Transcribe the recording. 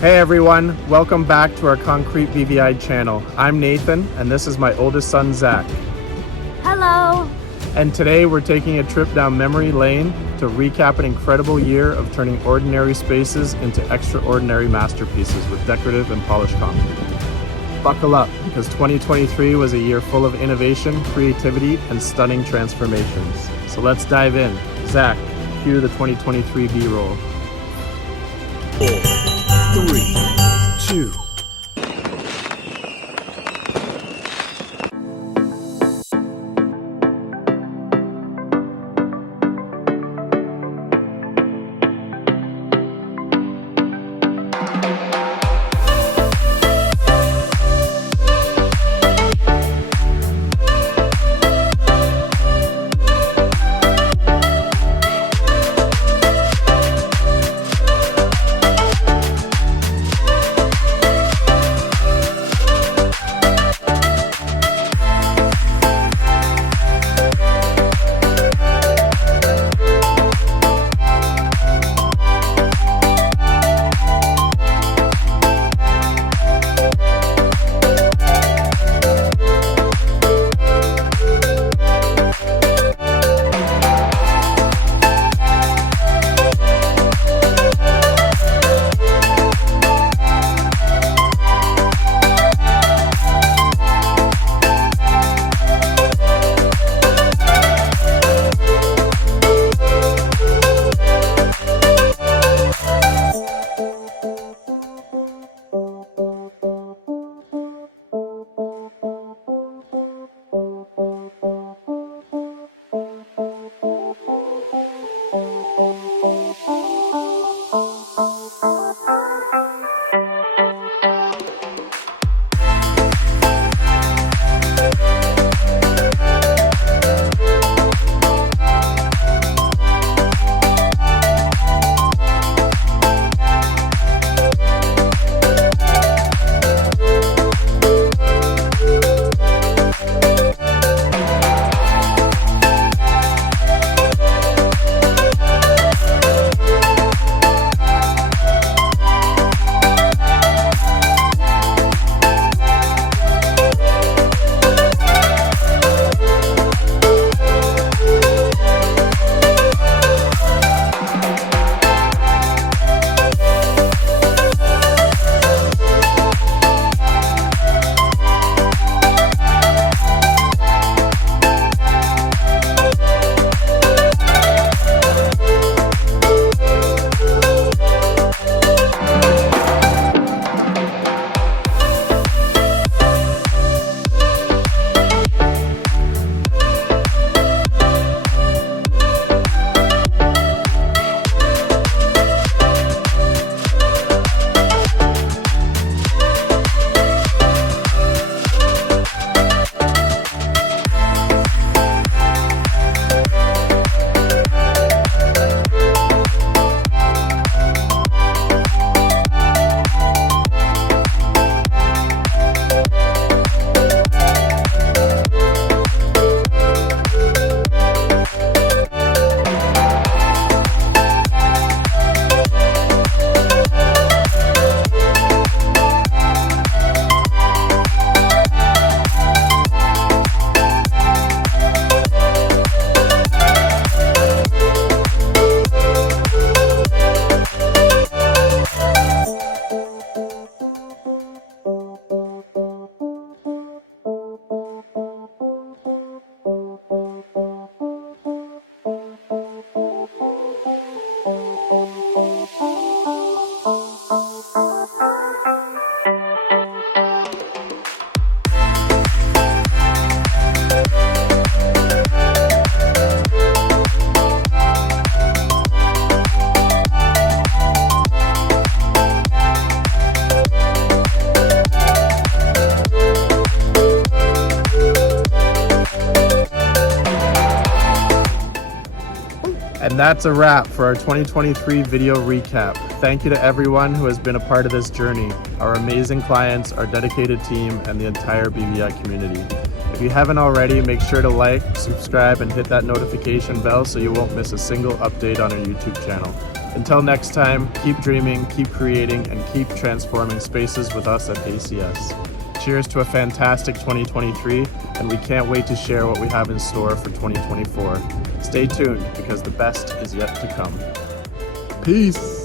Hey everyone, welcome back to our Concrete BVI channel. I'm Nathan and this is my oldest son Zach. Hello! And today we're taking a trip down memory lane to recap an incredible year of turning ordinary spaces into extraordinary masterpieces with decorative and polished concrete. Buckle up, because 2023 was a year full of innovation, creativity, and stunning transformations. So let's dive in. Zach, cue the 2023 B-roll. 4, 3, 2. And that's a wrap for our 2023 video recap. Thank you to everyone who has been a part of this journey, our amazing clients, our dedicated team, and the entire BVI community. If you haven't already, make sure to like, subscribe, and hit that notification bell so you won't miss a single update on our YouTube channel. Until next time, keep dreaming, keep creating, and keep transforming spaces with us at ACS. Cheers to a fantastic 2023, and we can't wait to share what we have in store for 2024. Stay tuned, because the best is yet to come. Peace!